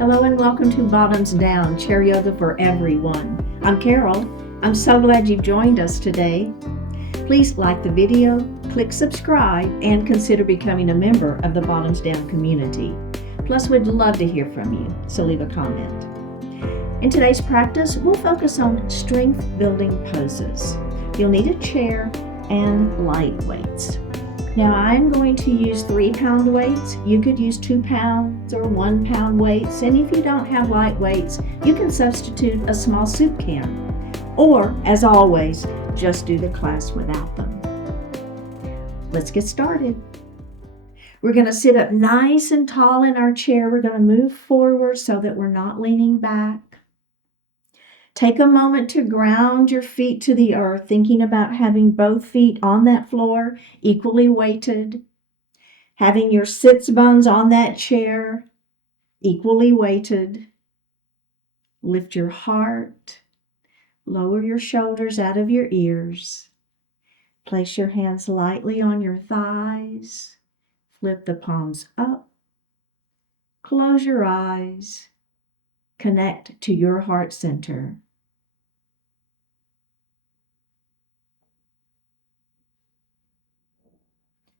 Hello and welcome to Bottoms Down, Chair Yoga for Everyone. I'm Carol. I'm so glad you've joined us today. Please like the video, click subscribe, and consider becoming a member of the Bottoms Down community. Plus, we'd love to hear from you, so leave a comment. In today's practice, we'll focus on strength-building poses. You'll need a chair and light weights. Now I'm going to use 3-pound weights. You could use 2 pounds or 1 pound weights. And if you don't have light weights, you can substitute a small soup can. Or, as always, just do the class without them. Let's get started. We're going to sit up nice and tall in our chair. We're going to move forward so that we're not leaning back. Take a moment to ground your feet to the earth, thinking about having both feet on that floor, equally weighted. Having your sits bones on that chair, equally weighted. Lift your heart. Lower your shoulders out of your ears. Place your hands lightly on your thighs. Flip the palms up. Close your eyes. Connect to your heart center.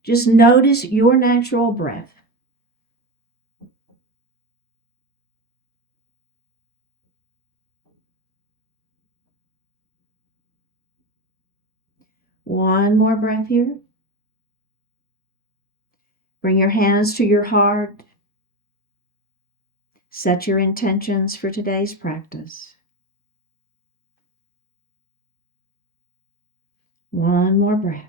Just notice your natural breath. One more breath here. Bring your hands to your heart. Set your intentions for today's practice. One more breath.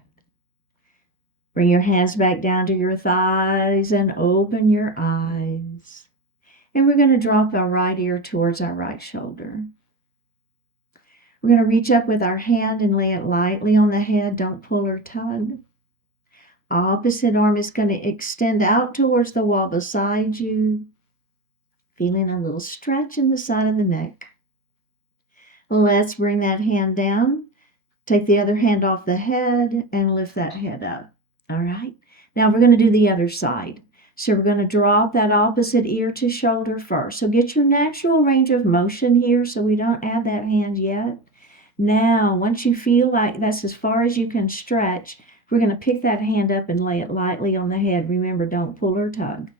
Bring your hands back down to your thighs and open your eyes. And we're going to drop our right ear towards our right shoulder. We're going to reach up with our hand and lay it lightly on the head. Don't pull or tug. Opposite arm is going to extend out towards the wall beside you. Feeling a little stretch in the side of the neck. Let's bring that hand down. Take the other hand off the head and lift that head up. All right. Now we're going to do the other side. So we're going to drop that opposite ear to shoulder first. So get your natural range of motion here so we don't add that hand yet. Now, once you feel like that's as far as you can stretch, we're going to pick that hand up and lay it lightly on the head. Remember, don't pull or tug.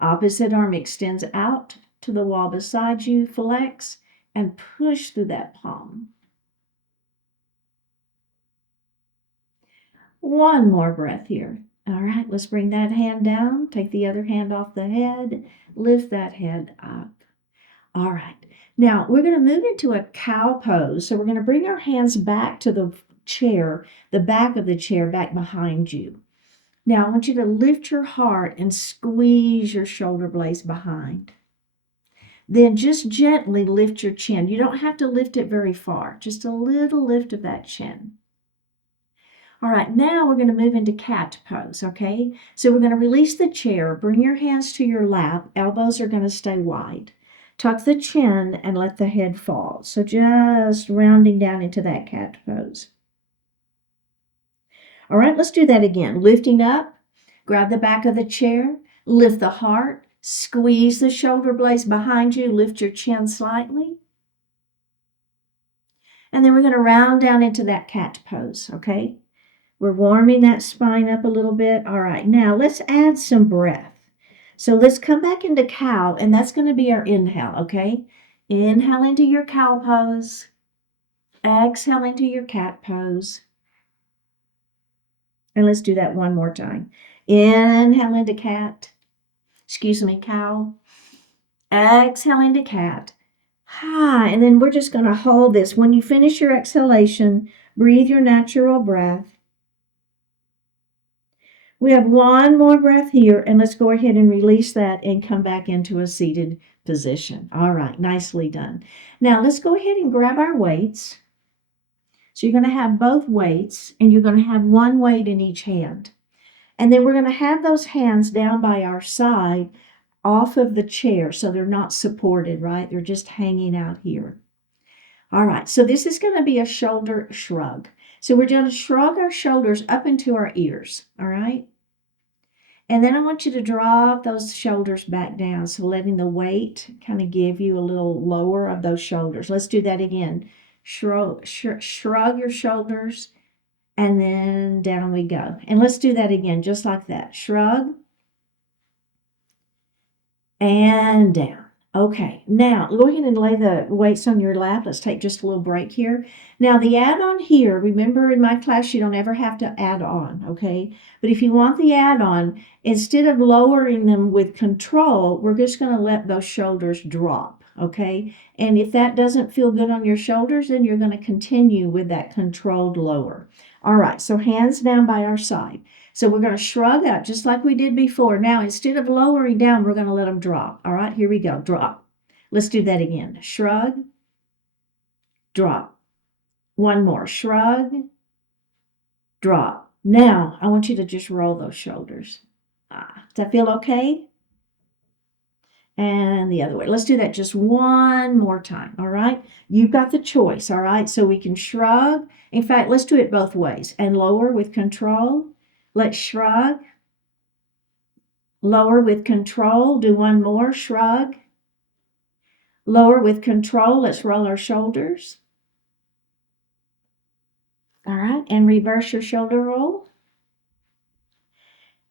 Opposite arm extends out to the wall beside you. Flex and push through that palm. One more breath here. All right, let's bring that hand down. Take the other hand off the head. Lift that head up. All right. Now, we're going to move into a cow pose. So we're going to bring our hands back to the chair, the back of the chair, back behind you. Now, I want you to lift your heart and squeeze your shoulder blades behind. Then just gently lift your chin. You don't have to lift it very far. Just a little lift of that chin. All right, now we're going to move into cat pose, okay? So we're going to release the chair. Bring your hands to your lap. Elbows are going to stay wide. Tuck the chin and let the head fall. So just rounding down into that cat pose. All right, let's do that again. Lifting up, grab the back of the chair, lift the heart, squeeze the shoulder blades behind you, lift your chin slightly. And then we're going to round down into that cat pose, okay? We're warming that spine up a little bit. All right, now let's add some breath. So let's come back into cow, and that's going to be our inhale, okay? Inhale into your cow pose. Exhale into your cat pose. And let's do that one more time. Inhale into cow. Exhale into cat. And then we're just going to hold this. When you finish your exhalation, breathe your natural breath. We have one more breath here, and let's go ahead and release that and come back into a seated position. All right, nicely done. Now let's go ahead and grab our weights. So you're going to have both weights, and you're going to have one weight in each hand. And then we're going to have those hands down by our side off of the chair so they're not supported, right? They're just hanging out here. All right, so this is going to be a shoulder shrug. So we're going to shrug our shoulders up into our ears, all right? And then I want you to drop those shoulders back down. So letting the weight kind of give you a little lower of those shoulders. Let's do that again. Shrug your shoulders, and then down we go. And let's do that again, just like that. Shrug and down. Okay, now go ahead and lay the weights on your lap. Let's take just a little break here. Now the add-on here, remember in my class you don't ever have to add on, okay? But if you want the add-on, instead of lowering them with control, we're just going to let those shoulders drop, okay? And if that doesn't feel good on your shoulders, then you're going to continue with that controlled lower. All right, so hands down by our side. So we're going to shrug up just like we did before. Now, instead of lowering down, we're going to let them drop. All right, here we go. Drop. Let's do that again. Shrug, drop. One more. Shrug, drop. Now, I want you to just roll those shoulders. Does that feel okay? And the other way. Let's do that just one more time, all right? You've got the choice, all right? So we can shrug. In fact, let's do it both ways. And lower with control. Let's shrug. Lower with control. Do one more. Shrug. Lower with control. Let's roll our shoulders. All right. And reverse your shoulder roll.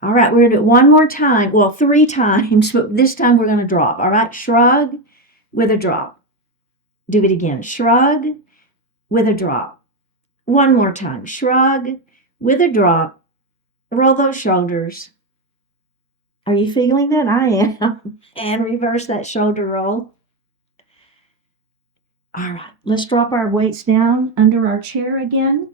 All right. We're going to do it one more time. Well, 3 times, but this time we're going to drop. All right. Shrug with a drop. Do it again. Shrug with a drop. One more time. Shrug with a drop. Roll those shoulders. Are you feeling that? I am. And reverse that shoulder roll. All right, let's drop our weights down under our chair again.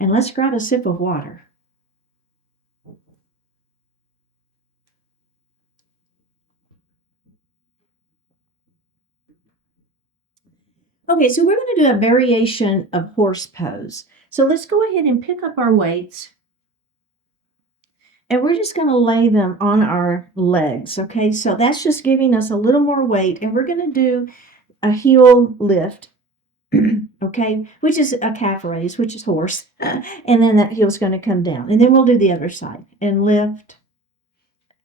And let's grab a sip of water. Okay, so we're going to do a variation of horse pose. So let's go ahead and pick up our weights. And we're just going to lay them on our legs, okay? So that's just giving us a little more weight. And we're going to do a heel lift, okay? Which is a calf raise, which is horse. And then that heel's going to come down. And then we'll do the other side. And lift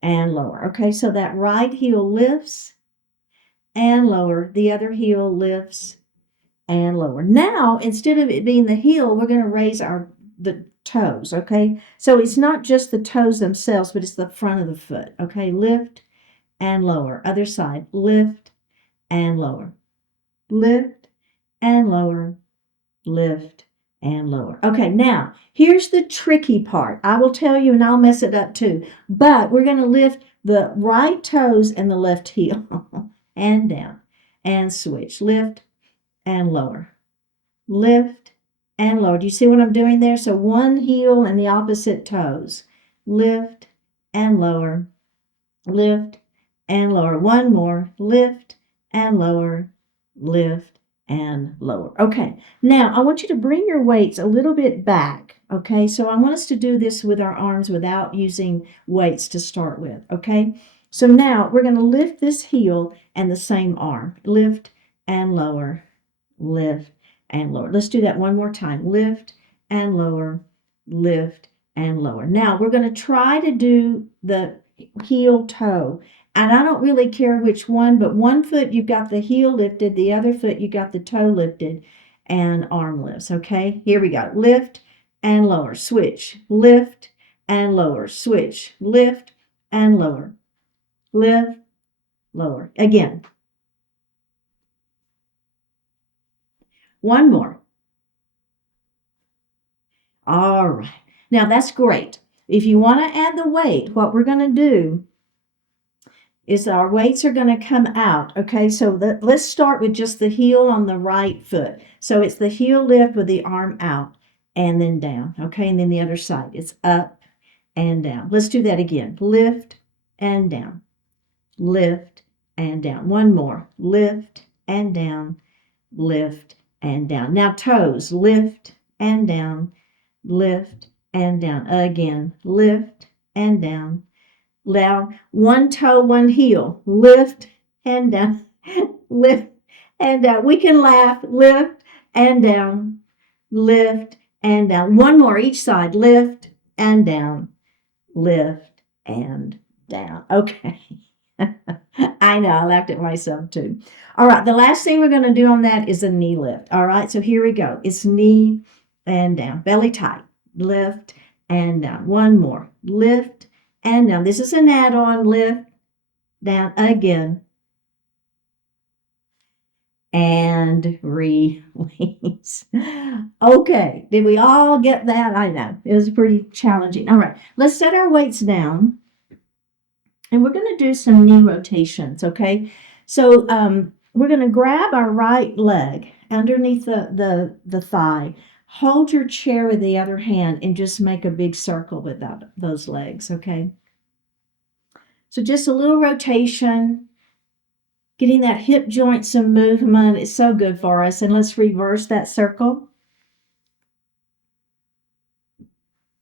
and lower, okay? So that right heel lifts and lower. The other heel lifts and lower. Now, instead of it being the heel, we're going to raise the toes, okay? So it's not just the toes themselves, but it's the front of the foot, okay? Lift and lower. Other side. Lift and lower. Lift and lower. Lift and lower. Okay, now, here's the tricky part. I will tell you, and I'll mess it up too, but we're going to lift the right toes and the left heel and down and switch. Lift and lower. Lift and lower. Do you see what I'm doing there? So one heel and the opposite toes. Lift and lower. Lift and lower. One more. Lift and lower. Lift and lower. Okay, now I want you to bring your weights a little bit back. Okay, so I want us to do this with our arms without using weights to start with. Okay, so now we're going to lift this heel and the same arm. Lift and lower. Lift and lower. Let's do that one more time. Lift and lower, lift and lower. Now we're going to try to do the heel toe. And I don't really care which one, but one foot you've got the heel lifted, the other foot you got the toe lifted and arm lifts. Okay, here we go. Lift and lower, switch, lift and lower, switch, lift and lower, lift, lower. Again. One more. All right. Now that's great. If you want to add the weight, what we're going to do is our weights are going to come out. Okay, so let's start with just the heel on the right foot. So it's the heel lift with the arm out and then down. Okay, and then the other side. It's up and down. Let's do that again. Lift and down. Lift and down. One more. Lift and down. Lift and down. Now toes, lift and down, lift and down. Again, lift and down. Now, one toe, one heel, lift and down, lift and down. We can laugh, lift and down, lift and down. One more each side. Lift and down. Lift and down. Okay. I know, I laughed at myself too. All right, the last thing we're going to do on that is a knee lift. All right, so here we go. It's knee and down, belly tight, lift and down. One more, lift and down. This is an add-on, lift, down again, and release. Okay, did we all get that? I know, it was pretty challenging. All right, let's set our weights down. And we're going to do some knee rotations, okay? So we're going to grab our right leg underneath the thigh. Hold your chair with the other hand and just make a big circle with those legs, okay? So just a little rotation, getting that hip joint some movement is so good for us. And let's reverse that circle.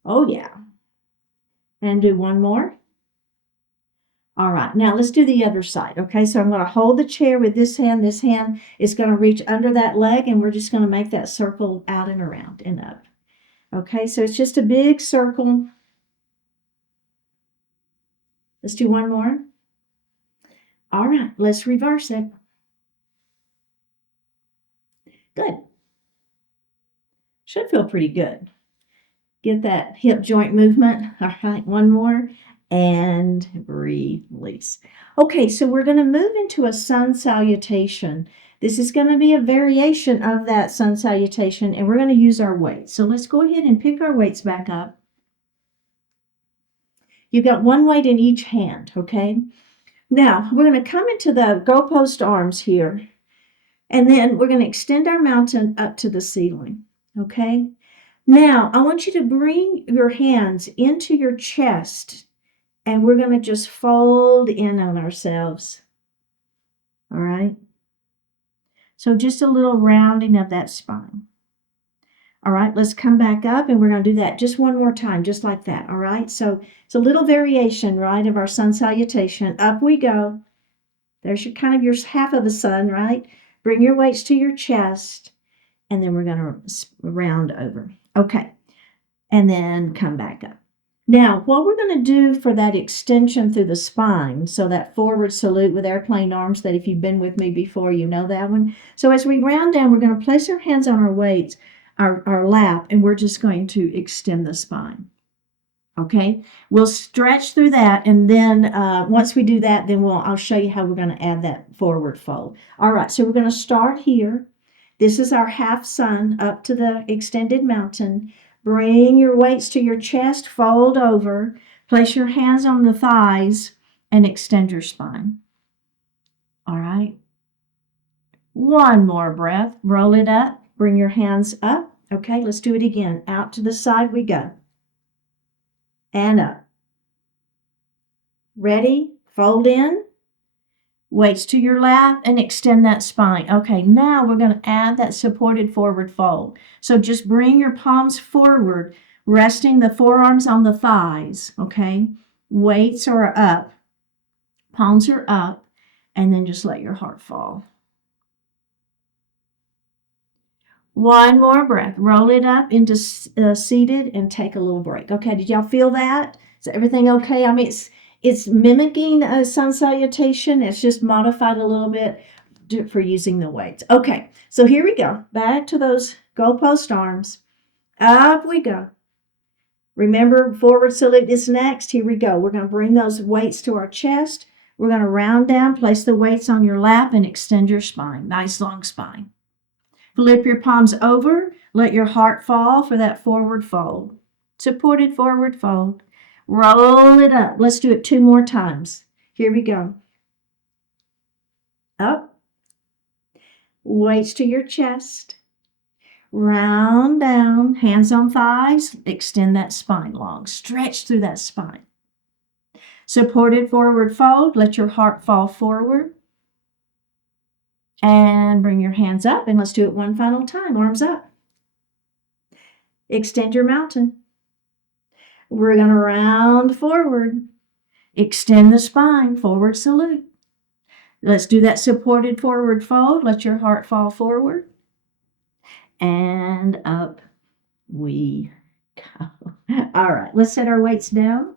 Oh, yeah. And do one more. All right, now let's do the other side, okay? So I'm going to hold the chair with this hand. This hand is going to reach under that leg, and we're just going to make that circle out and around and up. Okay, so it's just a big circle. Let's do one more. All right, let's reverse it. Good. Should feel pretty good. Get that hip joint movement. All right, one more. And release. Okay, so we're going to move into a sun salutation. This is going to be a variation of that sun salutation, and we're going to use our weights. So let's go ahead and pick our weights back up. You've got one weight in each hand, okay? Now, we're going to come into the goalpost arms here, and then we're going to extend our mountain up to the ceiling, okay? Now, I want you to bring your hands into your chest, and we're going to just fold in on ourselves. All right? So just a little rounding of that spine. All right, let's come back up, and we're going to do that just one more time, just like that. All right? So it's a little variation, right, of our sun salutation. Up we go. There's your kind of your half of the sun, right? Bring your weights to your chest, and then we're going to round over. Okay. And then come back up. Now, what we're going to do for that extension through the spine, so that forward salute with airplane arms, that if you've been with me before, you know that one. So as we round down, we're going to place our hands on our weights, our lap, and we're just going to extend the spine. Okay? We'll stretch through that, and then once we do that, then I'll show you how we're going to add that forward fold. All right, so we're going to start here. This is our half sun up to the extended mountain. Bring your weights to your chest, fold over, place your hands on the thighs, and extend your spine. All right. One more breath. Roll it up. Bring your hands up. Okay, let's do it again. Out to the side we go. And up. Ready? Fold in. Weights to your lap and extend that spine. Okay, now we're going to add that supported forward fold. So just bring your palms forward, resting the forearms on the thighs, okay? Weights are up, palms are up, and then just let your heart fall. One more breath. Roll it up into seated and take a little break. Okay, did y'all feel that? Is everything okay? I mean, it's mimicking a sun salutation. It's just modified a little bit for using the weights. Okay, so here we go. Back to those goalpost arms. Up we go. Remember, forward salute is next. Here we go. We're going to bring those weights to our chest. We're going to round down, place the weights on your lap, and extend your spine. Nice long spine. Flip your palms over. Let your heart fall for that forward fold. Supported forward fold. Roll it up. Let's do it 2 more times. Here we go. Up. Weights to your chest. Round down. Hands on thighs. Extend that spine long. Stretch through that spine. Supported forward fold. Let your heart fall forward. And bring your hands up. And let's do it one final time. Arms up. Extend your mountain. We're going to round forward. Extend the spine. Forward salute. Let's do that supported forward fold. Let your heart fall forward. And up we go. All right, let's set our weights down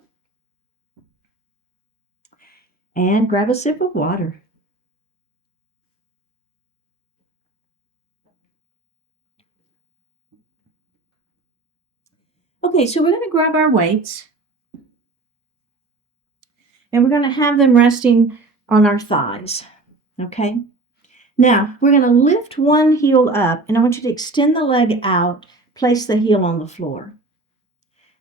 and grab a sip of water. Okay, so we're going to grab our weights and we're going to have them resting on our thighs. Okay, now we're going to lift one heel up and I want you to extend the leg out, place the heel on the floor.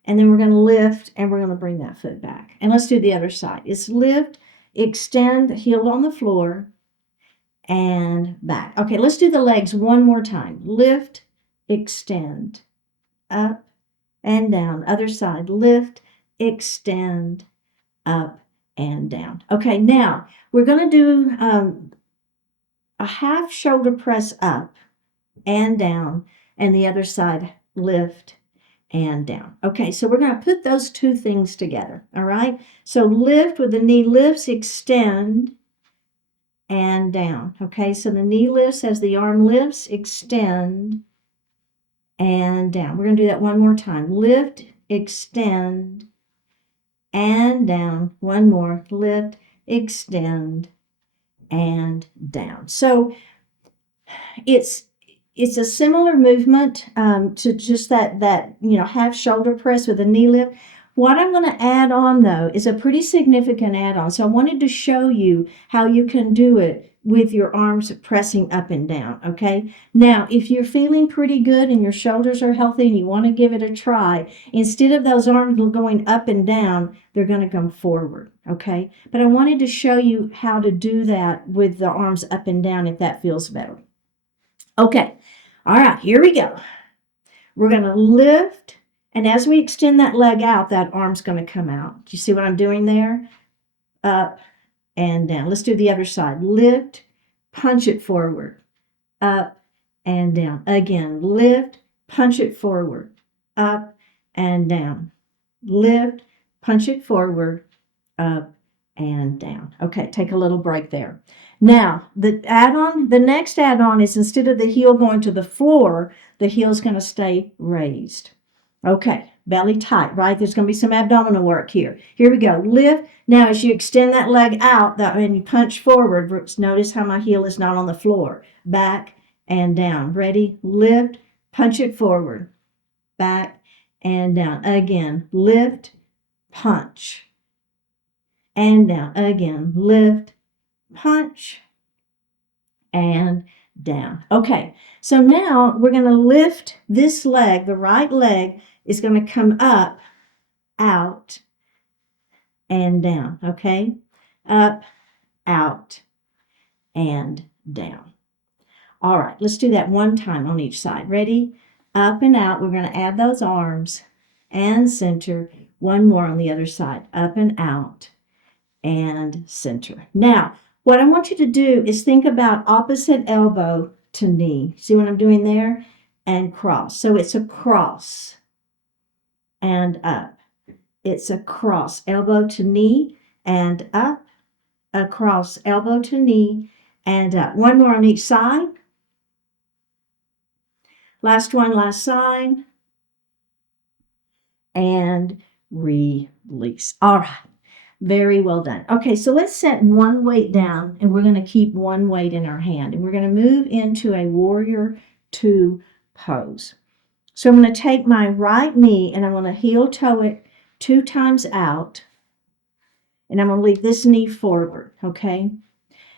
And then we're going to lift and we're going to bring that foot back. And let's do the other side. It's lift, extend, heel on the floor, and back. Okay, let's do the legs one more time. Lift, extend, up and down. Other side. Lift, extend, up and down. Okay, now we're going to do a half shoulder press up and down, and the other side, lift and down. Okay, so we're going to put those two things together, all right? So lift with the knee lifts, extend, and down. Okay, so the knee lifts as the arm lifts, extend, and down. We're going to do that one more time. Lift, extend, and down. One more. Lift, extend, and down. So it's a similar movement to just that half shoulder press with a knee lift. What I'm going to add on though is a pretty significant add-on. So I wanted to show you how you can do it with your arms pressing up and down. Okay. Now, if you're feeling pretty good and your shoulders are healthy and you want to give it a try, instead of those arms going up and down, they're going to come forward. Okay. But I wanted to show you how to do that with the arms up and down if that feels better. Okay, all right, here we go. We're going to lift, and as we extend that leg out, that arm's going to come out. Do you see what I'm doing there? Up and down. Let's do the other side. Lift, punch it forward, up and down. Again, lift, punch it forward, up and down. Lift, punch it forward, up and down. Okay, take a little break there. Now, the next add-on is instead of the heel going to the floor, the heel's going to stay raised. Okay, belly tight, right? There's going to be some abdominal work here. Here we go. Lift. Now, as you extend that leg out and you punch forward, notice how my heel is not on the floor. Back and down. Ready? Lift, punch it forward. Back and down. Again, lift, punch. And down. Again, lift, punch, and down. Okay, so now we're going to lift this leg. The right leg is going to come up, out, and down. Okay, up, out, and down. All right, let's do that one time on each side. Ready? Up and out. We're going to add those arms and center. One more on the other side. Up and out and center. Now, what I want you to do is think about opposite elbow to knee. See what I'm doing there? And cross. So it's a cross and up. It's a cross, elbow to knee and up. Across, elbow to knee and up. One more on each side. Last one, last side. And release. All right. Very well done. Okay, so let's set one weight down and we're going to keep one weight in our hand. And we're going to move into a warrior two pose. So I'm going to take my right knee and I'm going to heel toe it 2 times out. And I'm going to leave this knee forward, okay?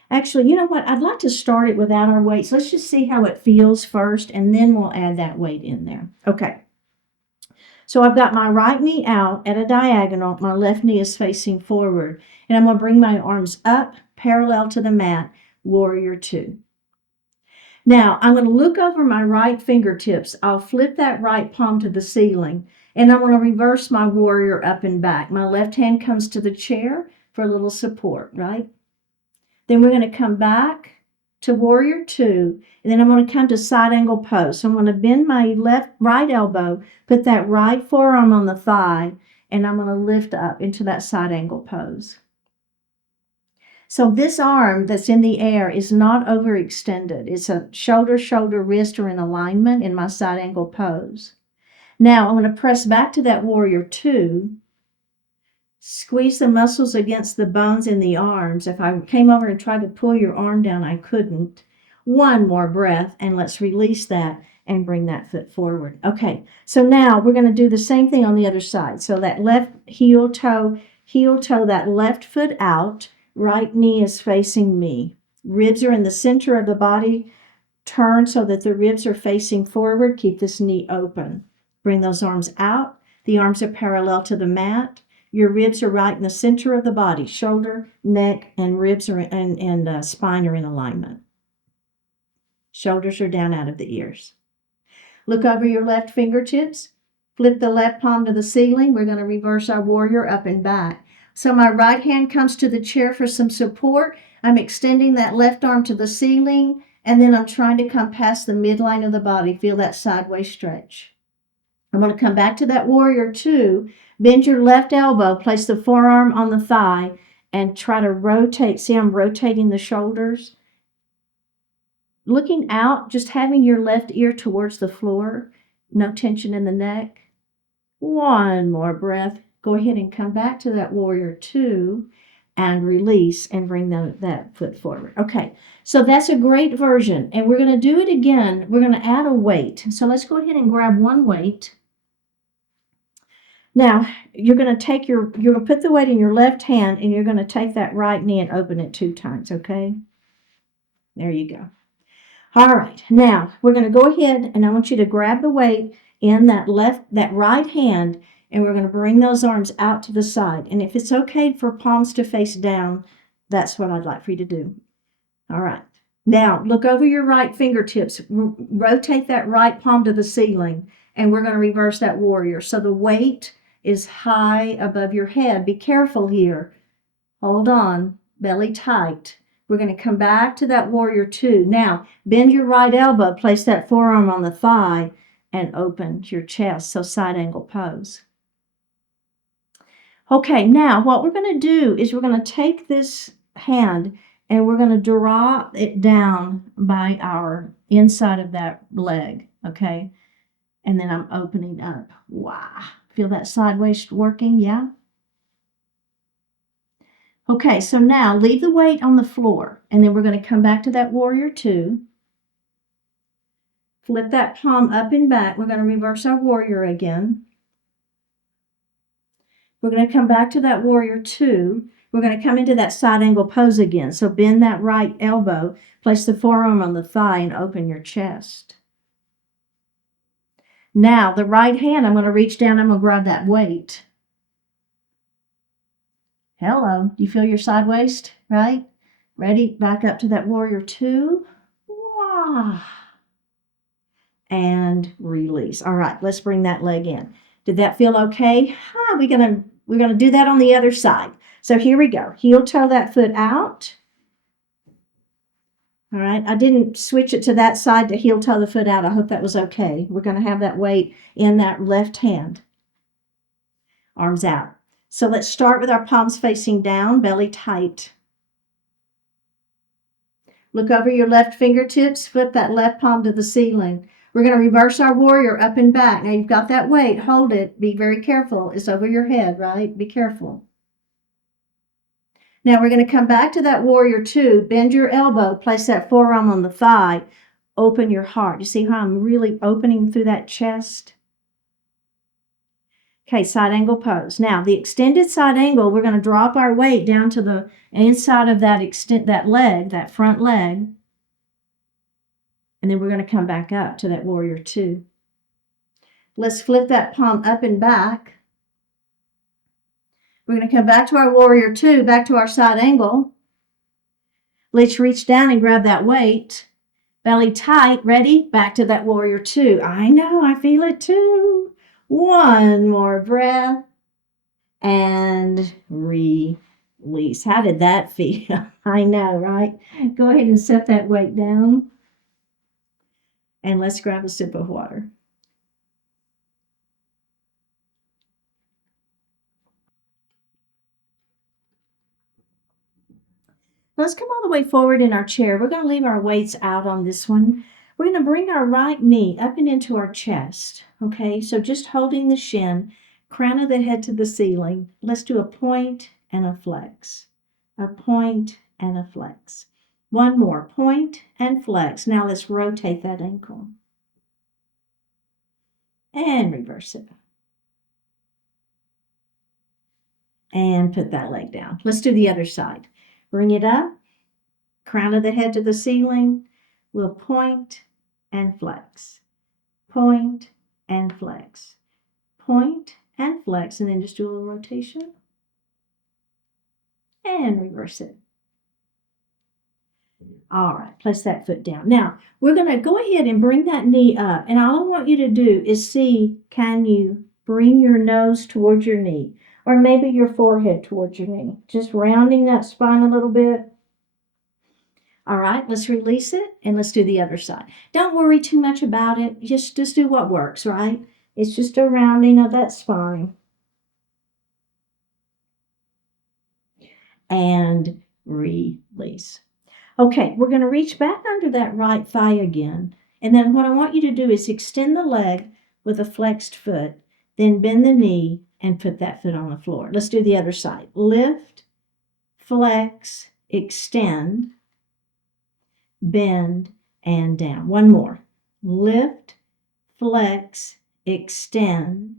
Actually, you know what? I'd like to start it without our weights. Let's just see how it feels first and then we'll add that weight in there. Okay. So I've got my right knee out at a diagonal. My left knee is facing forward. And I'm going to bring my arms up parallel to the mat, warrior two. Now, I'm going to look over my right fingertips. I'll flip that right palm to the ceiling. And I'm going to reverse my warrior up and back. My left hand comes to the chair for a little support, right? Then we're going to come back to warrior two, and then I'm going to come to side angle pose. So I'm going to bend my right elbow, put that right forearm on the thigh, and I'm going to lift up into that side angle pose. So this arm that's in the air is not overextended. It's a shoulder, wrist are in alignment in my side angle pose. Now I'm going to press back to that warrior two. Squeeze the muscles against the bones in the arms. If I came over and tried to pull your arm down, I couldn't. One more breath, and let's release that and bring that foot forward. Okay, so now we're going to do the same thing on the other side. So that left heel toe, that left foot out, right knee is facing me. Ribs are in the center of the body. Turn so that the ribs are facing forward. Keep this knee open. Bring those arms out. The arms are parallel to the mat. Your ribs are right in the center of the body. Shoulder, neck, and ribs are and spine are in alignment. Shoulders are down out of the ears. Look over your left fingertips. Flip the left palm to the ceiling. We're going to reverse our warrior up and back. So my right hand comes to the chair for some support. I'm extending that left arm to the ceiling, and then I'm trying to come past the midline of the body. Feel that sideways stretch. I'm going to come back to that warrior two. Bend your left elbow, place the forearm on the thigh, and try to rotate. See, I'm rotating the shoulders. Looking out, just having your left ear towards the floor. No tension in the neck. One more breath. Go ahead and come back to that warrior two and release and bring that foot forward. Okay, so that's a great version. And we're going to do it again. We're going to add a weight. So let's go ahead and grab one weight. Now, you're going to put the weight in your left hand, and you're going to take that right knee and open it 2 times, okay? There you go. All right, now we're going to go ahead, and I want you to grab the weight in that right hand, and we're going to bring those arms out to the side. And if it's okay for palms to face down, that's what I'd like for you to do. All right. Now, look over your right fingertips. Rotate that right palm to the ceiling, and we're going to reverse that warrior. So the weight is high above your head. Be careful here. Hold on. Belly tight. We're going to come back to that warrior two. Now, bend your right elbow. Place that forearm on the thigh and open your chest. So side angle pose. Okay, now what we're going to do is we're going to take this hand and we're going to draw it down by our inside of that leg, okay? And then I'm opening up. Wow. Feel that sideways working? Yeah? Okay, so now leave the weight on the floor, and then we're going to come back to that warrior two. Flip that palm up and back. We're going to reverse our warrior again. We're going to come back to that warrior two. We're going to come into that side angle pose again. So bend that right elbow, place the forearm on the thigh, and open your chest. Now, the right hand, I'm going to reach down. I'm going to grab that weight. Hello. Do you feel your side waist? Right? Ready? Back up to that warrior two. Wow. And release. All right, let's bring that leg in. Did that feel okay? We're gonna do that on the other side. So here we go. Heel toe that foot out. All right, I didn't switch it to that side to heel toe the foot out. I hope that was okay. We're going to have that weight in that left hand. Arms out. So let's start with our palms facing down, belly tight. Look over your left fingertips. Flip that left palm to the ceiling. We're going to reverse our warrior up and back. Now you've got that weight. Hold it. Be very careful. It's over your head, right? Be careful. Now we're going to come back to that warrior two. Bend your elbow. Place that forearm on the thigh. Open your heart. You see how I'm really opening through that chest? Okay, side angle pose. Now the extended side angle, we're going to drop our weight down to the inside of that leg, that front leg. And then we're going to come back up to that warrior two. Let's flip that palm up and back. We're going to come back to our warrior two, back to our side angle. Let's reach down and grab that weight. Belly tight, ready? Back to that warrior two. I know, I feel it too. One more breath. And release. How did that feel? I know, right? Go ahead and set that weight down. And let's grab a sip of water. Let's come all the way forward in our chair. We're going to leave our weights out on this one. We're going to bring our right knee up and into our chest, Okay, so just holding the shin, crown of the head to the ceiling. Let's do a point and a flex. A point and a flex. One more, point and flex. Now let's rotate that ankle. And reverse it. And put that leg down. Let's do the other side. Bring it up, crown of the head to the ceiling. We'll point and flex. Point and flex. Point and flex, and then just do a little rotation. And reverse it. All right, place that foot down. Now, we're going to go ahead and bring that knee up. And all I want you to do is see, can you bring your nose towards your knee? Or maybe your forehead towards your knee. Just rounding that spine a little bit. All right, let's release it and let's do the other side. Don't worry too much about it. Just do what works, right? It's just a rounding of that spine. And release. Okay, we're going to reach back under that right thigh again. And then what I want you to do is extend the leg with a flexed foot. Then bend the knee and put that foot on the floor. Let's do the other side. Lift, flex, extend, bend, and down. One more. Lift, flex, extend,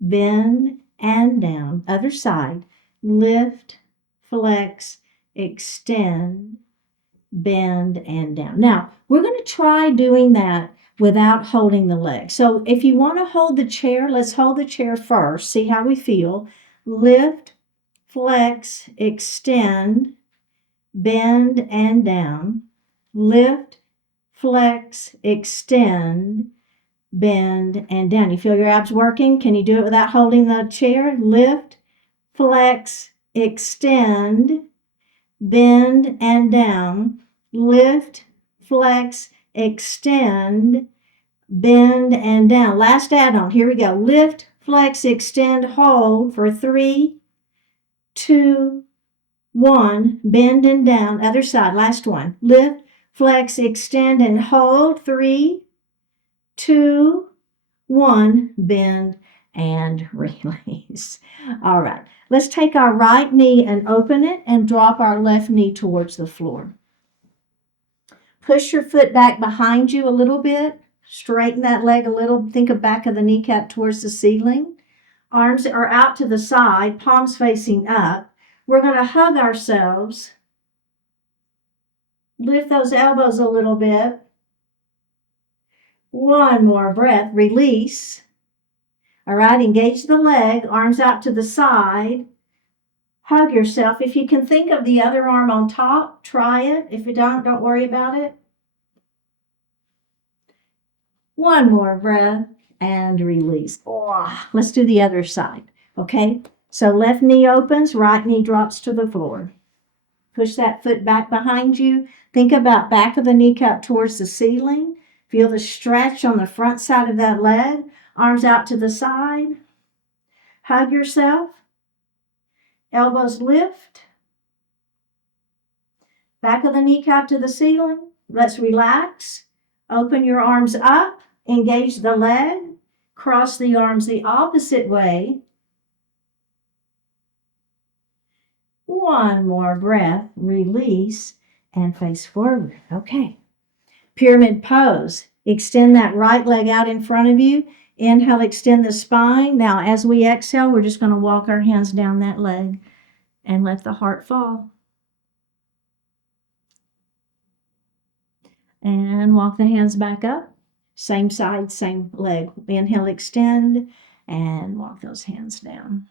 bend, and down. Other side. Lift, flex, extend, bend, and down. Now, we're going to try doing that without holding the leg. So if you want to hold the chair, let's hold the chair first. See how we feel. Lift, flex, extend, bend, and down. Lift, flex, extend, bend, and down. You feel your abs working? Can you do it without holding the chair? Lift, flex, extend, bend, and down. Lift, flex, extend, bend, and down. Last add-on. Here we go. Lift, flex, extend, hold for 3, 2, 1. Bend and down. Other side. Last one. Lift, flex, extend, and hold. 3, 2, 1. Bend and release. All right. Let's take our right knee and open it and drop our left knee towards the floor. Push your foot back behind you a little bit. Straighten that leg a little. Think of back of the kneecap towards the ceiling. Arms are out to the side, palms facing up. We're going to hug ourselves. Lift those elbows a little bit. One more breath. Release. All right, engage the leg, arms out to the side. Hug yourself. If you can think of the other arm on top, try it. If you don't worry about it. One more breath and release. Oh, let's do the other side, okay? So left knee opens, right knee drops to the floor. Push that foot back behind you. Think about back of the kneecap towards the ceiling. Feel the stretch on the front side of that leg. Arms out to the side. Hug yourself. Elbows lift. Back of the kneecap to the ceiling. Let's relax. Open your arms up. Engage the leg. Cross the arms the opposite way. One more breath. Release and face forward. Okay. Pyramid pose. Extend that right leg out in front of you. Inhale, extend the spine. Now, as we exhale, we're just going to walk our hands down that leg and let the heart fall. And walk the hands back up. Same side, same leg. Inhale, extend, and walk those hands down.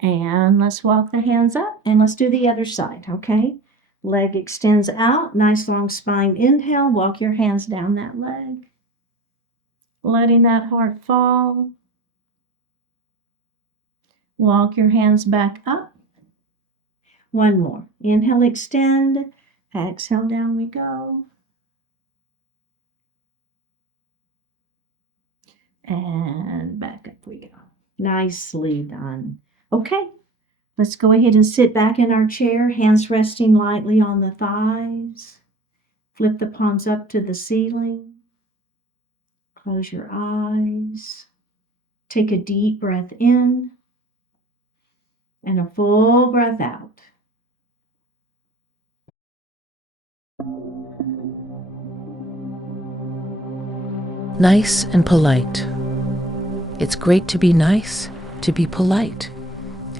And let's walk the hands up, and let's do the other side, okay? Leg extends out, nice long spine. Inhale, walk your hands down that leg. Letting that heart fall. Walk your hands back up. One more. Inhale, extend. Exhale, down we go. And back up we go. Nicely done. Okay. Let's go ahead and sit back in our chair, hands resting lightly on the thighs, Flip the palms up to the ceiling. Close your eyes. Take a deep breath in and a full breath out. Nice and polite. It's great to be nice, to be polite.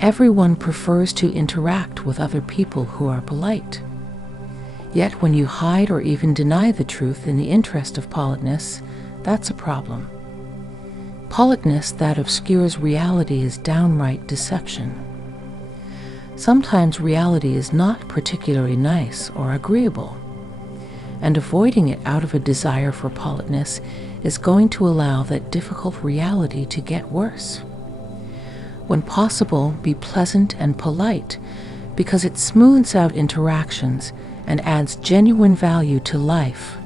Everyone prefers to interact with other people who are polite. Yet when you hide or even deny the truth in the interest of politeness, that's a problem. Politeness that obscures reality is downright deception. Sometimes reality is not particularly nice or agreeable, and avoiding it out of a desire for politeness is going to allow that difficult reality to get worse. When possible, be pleasant and polite because it smooths out interactions and adds genuine value to life.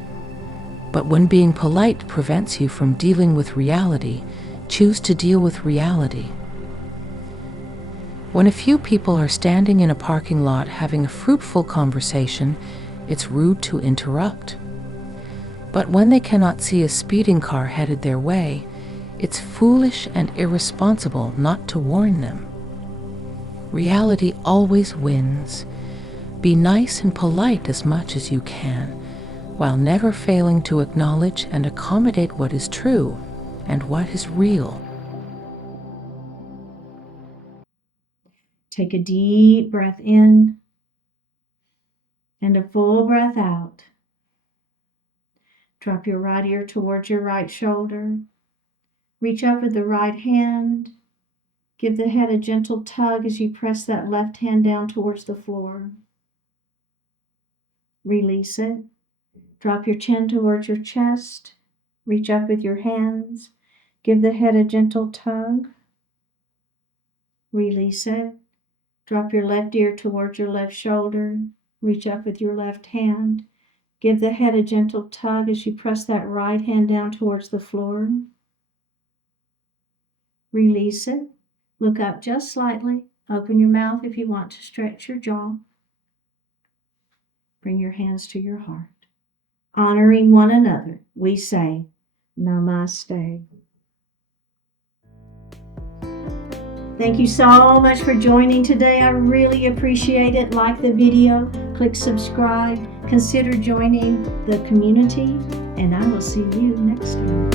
But when being polite prevents you from dealing with reality, choose to deal with reality. When a few people are standing in a parking lot having a fruitful conversation, it's rude to interrupt. But when they cannot see a speeding car headed their way, it's foolish and irresponsible not to warn them. Reality always wins. Be nice and polite as much as you can, while never failing to acknowledge and accommodate what is true and what is real. Take a deep breath in and a full breath out. Drop your right ear towards your right shoulder. Reach up with the right hand. Give the head a gentle tug as you press that left hand down towards the floor. Release it. Drop your chin towards your chest. Reach up with your hands. Give the head a gentle tug. Release it. Drop your left ear towards your left shoulder. Reach up with your left hand. Give the head a gentle tug as you press that right hand down towards the floor. Release it. Look up just slightly. Open your mouth if you want to stretch your jaw. Bring your hands to your heart. Honoring one another, we say, Namaste. Thank you so much for joining today. I really appreciate it. Like the video, click subscribe, consider joining the community, and I will see you next time.